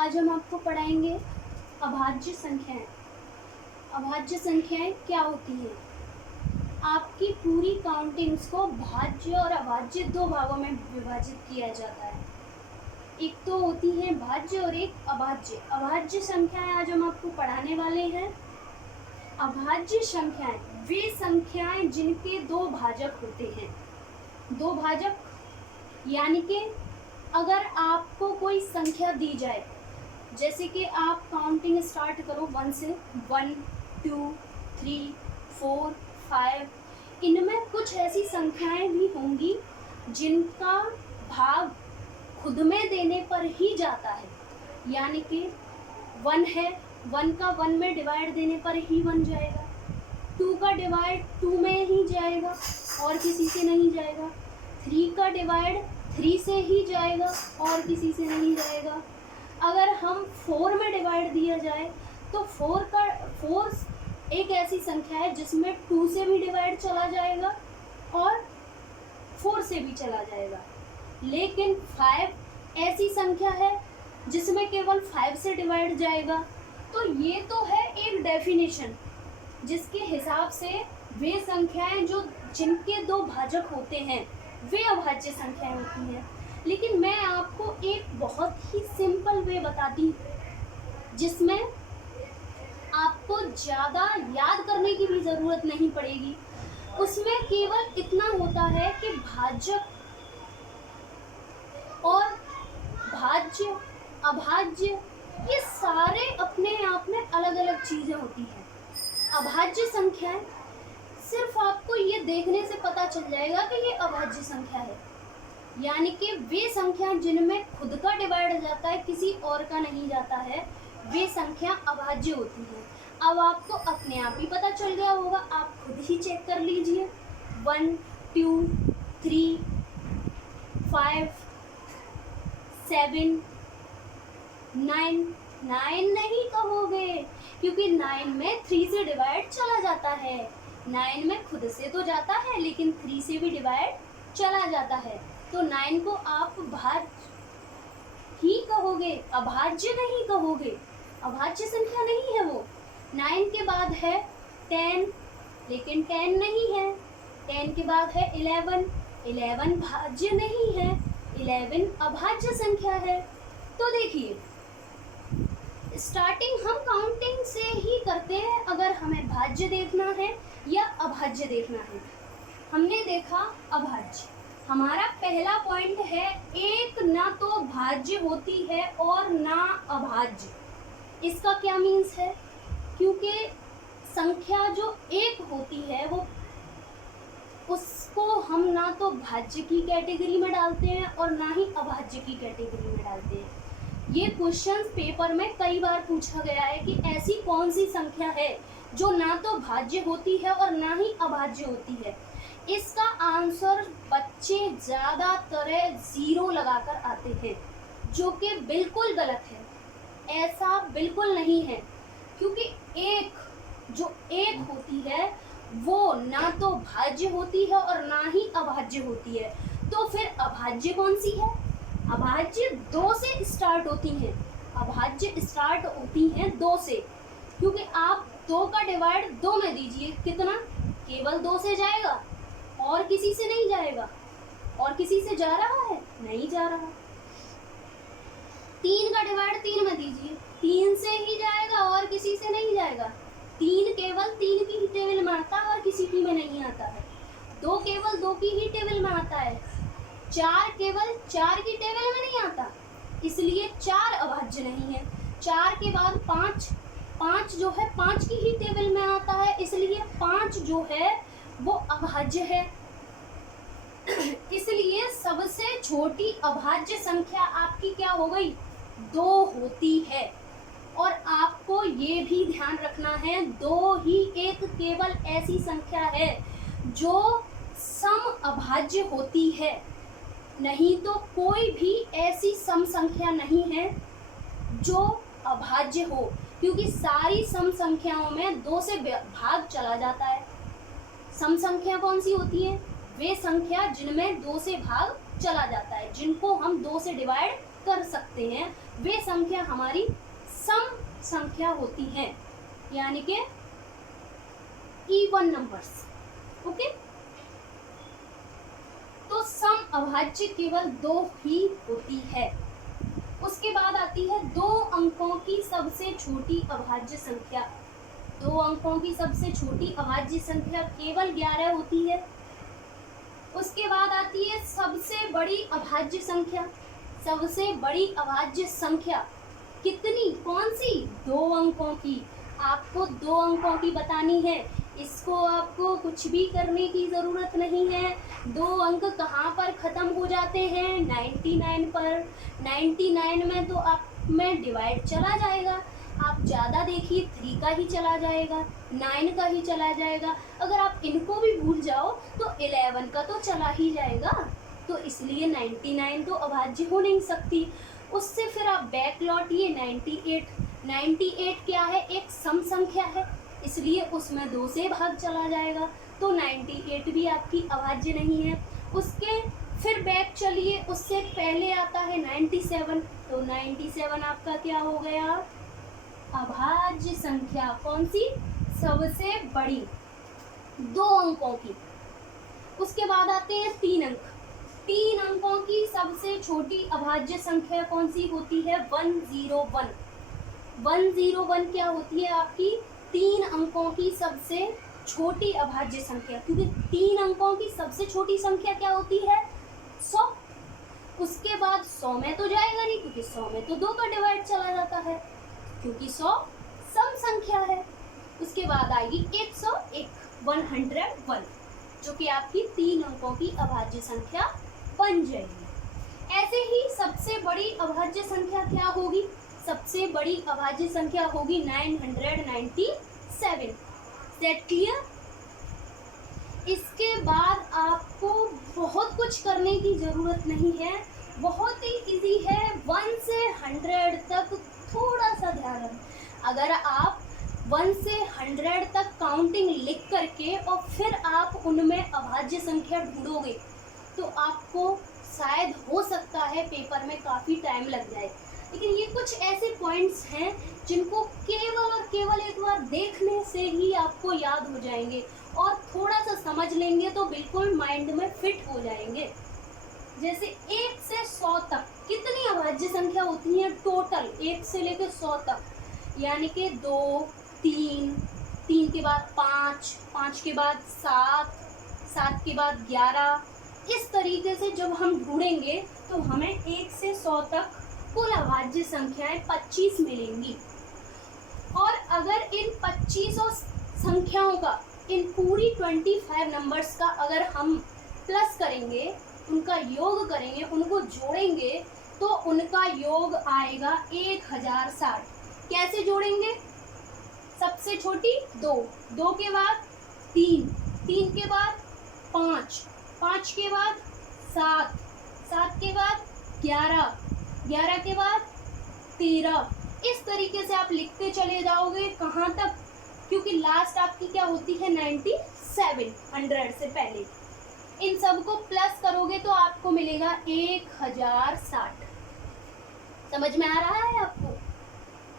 आज हम आपको पढ़ाएंगे अभाज्य संख्याएं। अभाज्य संख्याएं क्या होती हैं? आपकी पूरी काउंटिंग्स को भाज्य और अभाज्य दो भागों में विभाजित किया जाता है। एक तो होती है भाज्य और एक अभाज्य। अभाज्य संख्याएं आज हम आपको पढ़ाने वाले हैं। अभाज्य संख्याएं वे संख्याएं जिनके दो भाजक होते हैं। दो भाजक यानी कि अगर आपको कोई संख्या दी जाए, जैसे कि आप काउंटिंग स्टार्ट करो 1 से, 1 2 3 4 5, इनमें कुछ ऐसी संख्याएं भी होंगी जिनका भाग खुद में देने पर ही जाता है। यानी कि 1 है, 1 का 1 में डिवाइड देने पर ही बन जाएगा। 2 का डिवाइड 2 में ही जाएगा और किसी से नहीं जाएगा। 3 का डिवाइड 3 से ही जाएगा और किसी से नहीं जाएगा। अगर हम 4 में डिवाइड दिया जाए तो 4 एक ऐसी संख्या है जिसमें 2 से भी डिवाइड चला जाएगा और 4 से भी चला जाएगा। लेकिन 5 ऐसी संख्या है जिसमें केवल 5 से डिवाइड जाएगा। तो ये तो है एक डेफिनेशन जिसके हिसाब से वे संख्याएं जो जिनके दो भाजक होते हैं वे अभाज्य संख्याएं होती हैं। लेकिन मैं आपको एक बहुत ही सिंपल वे बताती हूँ जिसमें आपको ज़्यादा याद करने की भी ज़रूरत नहीं पड़ेगी। उसमें केवल इतना होता है कि भाजक और भाज्य, अभाज्य, ये सारे अपने आप में अलग अलग चीज़ें होती हैं। अभाज्य संख्याएं सिर्फ आपको ये देखने से पता चल जाएगा कि ये अभाज्य संख्या है, यानी कि वे संख्या जिनमें खुद का डिवाइड जाता है, किसी और का नहीं जाता है, वे संख्या अभाज्य होती है। अब आपको अपने आप ही पता चल गया होगा, आप खुद ही चेक कर लीजिए। 1 2 3 5 7 9 9 नहीं कहोगे क्योंकि 9 में 3 से डिवाइड चला जाता है। 9 में खुद से तो जाता है लेकिन 3 से भी डिवाइड चला जाता है। तो 9 को आप भाज्य ही कहोगे, अभाज्य नहीं कहोगे। अभाज्य संख्या नहीं है वो। 9 के बाद है 10, लेकिन 10 नहीं है। 10 के बाद है 11, 11 भाज्य नहीं है, 11 अभाज्य संख्या है। तो देखिए, स्टार्टिंग हम काउंटिंग से ही करते हैं अगर हमें भाज्य देखना है या अभाज्य देखना है। हमने देखा अभाज्य, हमारा पहला पॉइंट है एक ना तो भाज्य होती है और ना अभाज्य। इसका क्या मीन्स है? क्योंकि संख्या जो एक होती है वो उसको हम ना तो भाज्य की कैटेगरी में डालते हैं और ना ही अभाज्य की कैटेगरी में डालते हैं। ये क्वेश्चन पेपर में कई बार पूछा गया है कि ऐसी कौन सी संख्या है जो ना तो भाज्य होती है और ना ही अभाज्य होती है। इसका आंसर बच्चे ज़्यादातर 0 लगाकर आते हैं, जो कि बिल्कुल गलत है। ऐसा बिल्कुल नहीं है, क्योंकि एक होती है वो ना तो भाज्य होती है और ना ही अभाज्य होती है। तो फिर अभाज्य कौन सी है? अभाज्य 2 से स्टार्ट होती हैं। अभाज्य स्टार्ट होती हैं 2 से, क्योंकि आप 2 का डिवाइड 2 में दीजिए, कितना? केवल 2 से जाएगा और किसी से नहीं जाएगा। और किसी से जा रहा है? नहीं जा रहा। 3 का डिवाइड 3 में दीजिए, 3 से ही जाएगा और किसी से नहीं जाएगा। 3 केवल 3 की ही टेबल में आता है और किसी की में नहीं आता है। 2 केवल 2 की ही टेबल में आता है। 4 केवल 4 की टेबल में नहीं आता, इसलिए 4 अभाज्य नहीं है। 4 के बाद 5 जो है 5 की ही टेबल में आता है, इसलिए 5 जो है वो अभाज्य है। इसलिए सबसे छोटी अभाज्य संख्या आपकी क्या हो गई? 2 होती है। और आपको ये भी ध्यान रखना है, 2 ही एक केवल ऐसी संख्या है जो सम अभाज्य होती है, नहीं तो कोई भी ऐसी सम संख्या नहीं है जो अभाज्य हो, क्योंकि सारी सम संख्याओं में 2 से भाग चला जाता है। सम संख्या कौन सी होती है? वे संख्या जिनमें 2 से भाग चला जाता है, जिनको हम 2 से डिवाइड कर सकते हैं वे संख्या हमारी सम संख्या होती हैं, यानी कि इवन नंबर्स। ओके, तो सम अभाज्य केवल 2 ही होती है। उसके बाद आती है 2 अंकों की सबसे छोटी अभाज्य संख्या। 2 अंकों की सबसे छोटी अभाज्य संख्या केवल 11 होती है। उसके बाद आती है सबसे बड़ी अभाज्य संख्या। सबसे बड़ी अभाज्य संख्या कितनी, कौन सी? 2 अंकों की। आपको 2 अंकों की बतानी है, इसको आपको कुछ भी करने की ज़रूरत नहीं है। 2 अंक कहाँ पर ख़त्म हो जाते हैं? 99 पर। 99 में तो आप में डिवाइड चला जाएगा, आप ज़्यादा देखिए 3 का ही चला जाएगा, 9 का ही चला जाएगा। अगर आप इनको भी भूल जाओ तो 11 का तो चला ही जाएगा। तो इसलिए 99 तो अभाज्य हो नहीं सकती। उससे फिर आप बैक लौटिए 98। 98 क्या है? एक सम संख्या है, इसलिए उसमें 2 से भाग चला जाएगा, तो 98 भी आपकी अभाज्य नहीं है। उसके फिर बैक चलिए, उससे पहले आता है 97, तो 97 आपका क्या हो गया? अभाज्य संख्या। कौन सी? सबसे बड़ी, 2 अंकों की। उसके बाद आते हैं 3 अंक। 3 अंकों की सबसे छोटी अभाज्य संख्या कौन सी होती है? 101। 101 क्या होती है आपकी? 3 अंकों की सबसे छोटी अभाज्य संख्या, क्योंकि 3 अंकों की सबसे छोटी संख्या क्या होती है? 100। उसके बाद 100 में तो जाएगा नहीं, क्योंकि 100 में तो 2 का डिवाइड चला जाता है, क्योंकि 100 सम संख्या है। उसके बाद आएगी 101, 101, जो कि आपकी 3 अंकों की अभाज्य संख्या बन जाएगी। ऐसे ही सबसे बड़ी अभाज्य संख्या क्या होगी? सबसे बड़ी अभाज्य संख्या होगी 997। That clear? इसके बाद आपको बहुत कुछ करने की ज़रूरत नहीं है, बहुत ही इजी है। 1 से 100 तक थोड़ा सा ध्यान रखें। अगर आप 1 से 100 तक काउंटिंग लिख करके और फिर आप उनमें अभाज्य संख्या ढूंढोगे तो आपको शायद हो सकता है पेपर में काफ़ी टाइम लग जाए। लेकिन ये कुछ ऐसे पॉइंट्स हैं जिनको केवल और केवल एक बार देखने से ही आपको याद हो जाएंगे, और थोड़ा सा समझ लेंगे तो बिल्कुल माइंड में फिट हो जाएंगे। जैसे 1 से 100 तक कितनी अभाज्य संख्या होती है टोटल? 1 से लेकर 100 तक, यानी कि 2, 3, 3 के बाद 5, 5 के बाद 7, 7 के बाद 11। इस तरीके से जब हम ढूंढेंगे तो हमें 1 से 100 तक कुल अभाज्य संख्याएं 25 मिलेंगी। और अगर इन 25 संख्याओं का, इन पूरी 25 नंबर्स का अगर हम प्लस करेंगे, उनका योग करेंगे, उनको जोड़ेंगे, तो उनका योग आएगा 1060। कैसे जोड़ेंगे? सबसे छोटी 2, 2 के बाद 3, 3 के बाद 5, 5 के बाद 7, 7 के बाद 11, 11 के बाद 13। इस तरीके से आप लिखते चले जाओगे। कहाँ तक? क्योंकि लास्ट आपकी क्या होती है? 97, 100 से पहले। इन सब को प्लस करोगे तो आपको मिलेगा 1060। समझ में आ रहा है आपको?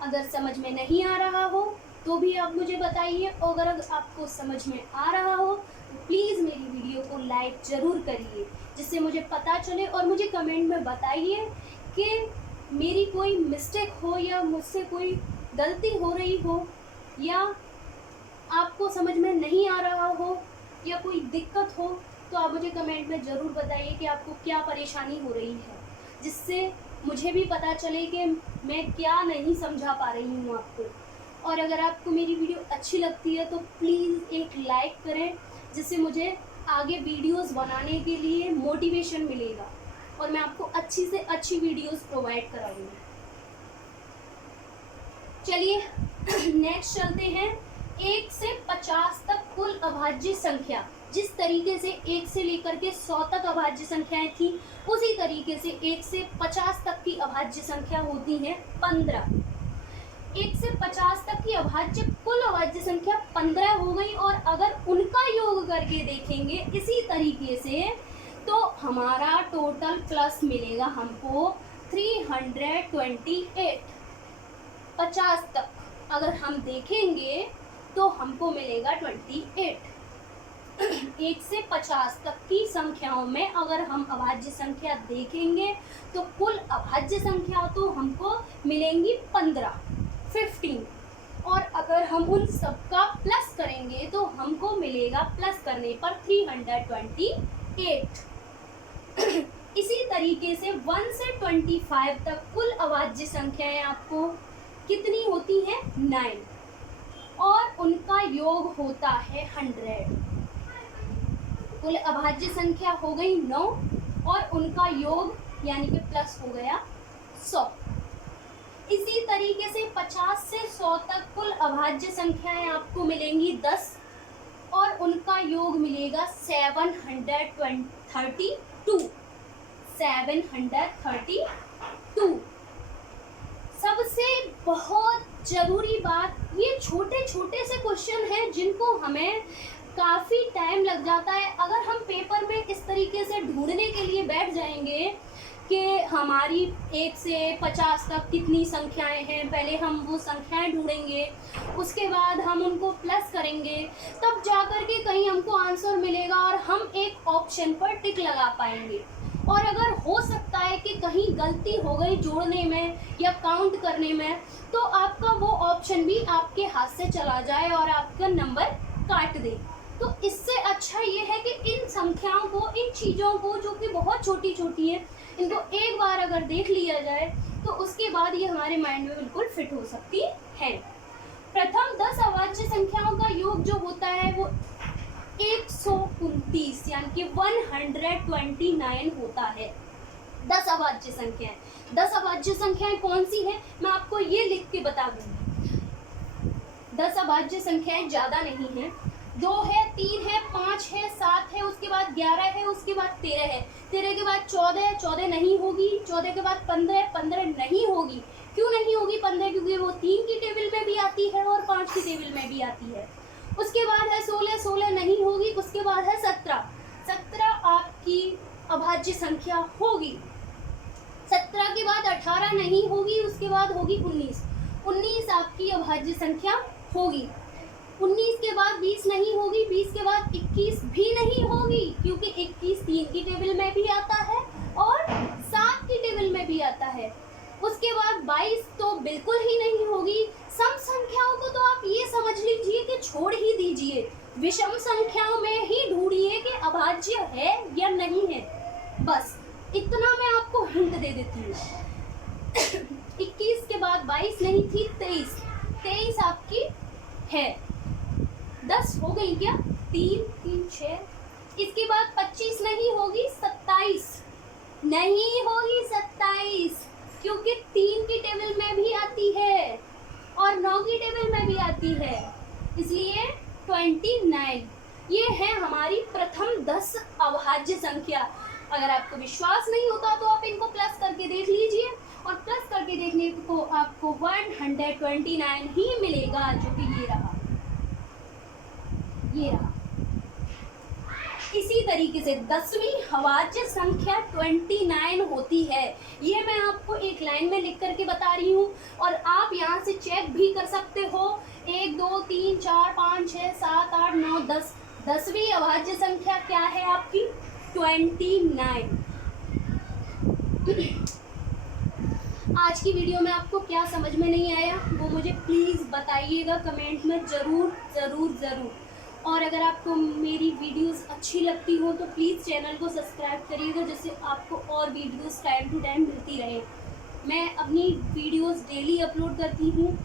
अगर समझ में नहीं आ रहा हो तो भी आप मुझे बताइए, और अगर आपको समझ में आ रहा हो तो प्लीज़ मेरी वीडियो को लाइक ज़रूर करिए, जिससे मुझे पता चले, और मुझे कमेंट में बताइए कि मेरी कोई मिस्टेक हो या मुझसे कोई गलती हो रही हो, या आपको समझ में नहीं आ रहा हो, या कोई दिक्कत हो, तो आप मुझे कमेंट में ज़रूर बताइए कि आपको क्या परेशानी हो रही है, जिससे मुझे भी पता चले कि मैं क्या नहीं समझा पा रही हूँ आपको। और अगर आपको मेरी वीडियो अच्छी लगती है तो प्लीज़ एक लाइक करें, जिससे मुझे आगे वीडियोस बनाने के लिए मोटिवेशन मिलेगा और मैं आपको अच्छी से अच्छी वीडियोस प्रोवाइड कराऊंगी। चलिए नेक्स्ट चलते हैं। 1 से 50 तक कुल अभाज्य संख्या। जिस तरीके से 1 से लेकर के 100 तक अभाज्य संख्याएं थी, उसी तरीके से 1 से 50 तक की अभाज्य संख्या होती है 15। 1 से 50 तक की अभाज्य कुल अभाज्य संख्या 15 हो गई, और अगर उनका योग करके देखेंगे इसी तरीके से तो हमारा टोटल प्लस मिलेगा हमको 328। 50 तक अगर हम देखेंगे तो हमको मिलेगा 28। 1 से 50 तक की संख्याओं में अगर हम अभाज्य संख्या देखेंगे तो कुल अभाज्य संख्या तो हमको मिलेंगी 15। और अगर हम उन सबका प्लस करेंगे तो हमको मिलेगा प्लस करने पर 328। इसी तरीके से 1 से 25 तक कुल अभाज्य संख्याएं आपको कितनी होती हैं? 9, और उनका योग होता है 100। कुल अभाज्य संख्या हो गई 9 और उनका योग यानी कि प्लस हो गया 100। इसी तरीके से 50 से 100 तक कुल अभाज्य संख्याएं आपको मिलेंगी 10 और उनका योग मिलेगा 732। 732। सबसे बहुत जरूरी बात, ये छोटे छोटे से क्वेश्चन हैं जिनको हमें काफ़ी टाइम लग जाता है। अगर हम पेपर में इस तरीके से ढूंढने के लिए बैठ जाएंगे कि हमारी 1 से 50 तक कितनी संख्याएं हैं, पहले हम वो संख्याएं ढूंढेंगे, उसके बाद हम उनको प्लस करेंगे, तब जाकर के कहीं हमको आंसर मिलेगा और हम एक ऑप्शन पर टिक लगा पाएंगे। और अगर हो सकता है कि कहीं गलती हो गई जोड़ने में या काउंट करने में, तो आपका वो ऑप्शन भी आपके हाथ से चला जाए और आपका नंबर काट दे। तो इससे अच्छा ये है कि इन संख्याओं को, इन चीज़ों को जो कि बहुत छोटी छोटी हैं, इनको एक बार अगर देख लिया जाए तो उसके बाद ये हमारे माइंड में बिल्कुल फिट हो सकती है। प्रथम 10 अभाज्य संख्याओं का योग जो होता है वो 129 यानी कि 129 होता है। 10 अभाज्य संख्याएं। 10 अभाज्य संख्याएं कौन सी हैं, मैं आपको ये लिख के बता दूंगी। 10 अभाज्य संख्याएं ज़्यादा नहीं हैं। 2 है, 3 है, 5 है, 7 है, उसके बाद 11 है, उसके बाद 13 है, 13 के बाद 14, 14 नहीं होगी, 14 के बाद 15, 15 नहीं होगी। क्यों नहीं होगी 15? क्योंकि वो 3 की टेबल में भी आती है और 5 की टेबल में भी आती है। उसके बाद है 16, 16 नहीं होगी। उसके बाद है 17, 17 आपकी अभाज्य संख्या होगी। 17 के बाद 18 नहीं होगी, उसके बाद होगी 19, 19 आपकी अभाज्य संख्या होगी। 19 के बाद 20 नहीं होगी, 20 के बाद 21 भी नहीं होगी, क्योंकि 21 3 की टेबल में भी आता है और 7 की टेबल में भी आता है। उसके बाद 22 तो बिल्कुल ही नहीं होगी। सम संख्याओं को तो आप ये समझ लीजिए कि छोड़ ही दीजिए, विषम संख्याओं में ही ढूंढिए कि अभाज्य है या नहीं है। बस इतना मैं आपको हिंट दे देती हूँ। 21 के बाद 22 नहीं थी, 23, 23 आपकी है। 10 हो गई क्या? 3 3 6। इसके बाद 25 नहीं होगी, 27 नहीं होगी, 27 क्योंकि 3 की टेबल में भी आती है और 9 की टेबल में भी आती है, इसलिए 29। ये है हमारी प्रथम 10 अभाज्य संख्या। अगर आपको विश्वास नहीं होता तो आप इनको प्लस करके देख लीजिए, और प्लस करके देखने को आपको 129 ही मिलेगा, जो कि ये रहा, ये रहा। इसी तरीके से 10वीं अभाज्य संख्या 29 होती है। ये मैं आपको एक लाइन में लिख करके बता रही हूँ और आप यहाँ से चेक भी कर सकते हो। 1 2 3 4 5 6 7 8 9 10। 10वीं अभाज्य संख्या क्या है आपकी? 29। आज की वीडियो में आपको क्या समझ में नहीं आया वो मुझे प्लीज़ बताइएगा कमेंट में, ज़रूर ज़रूर ज़रूर। और अगर आपको मेरी वीडियोस अच्छी लगती हो तो प्लीज़ चैनल को सब्सक्राइब करिएगा, जिससे आपको और वीडियोस टाइम टू टाइम मिलती रहे। मैं अपनी वीडियोस डेली अपलोड करती हूँ।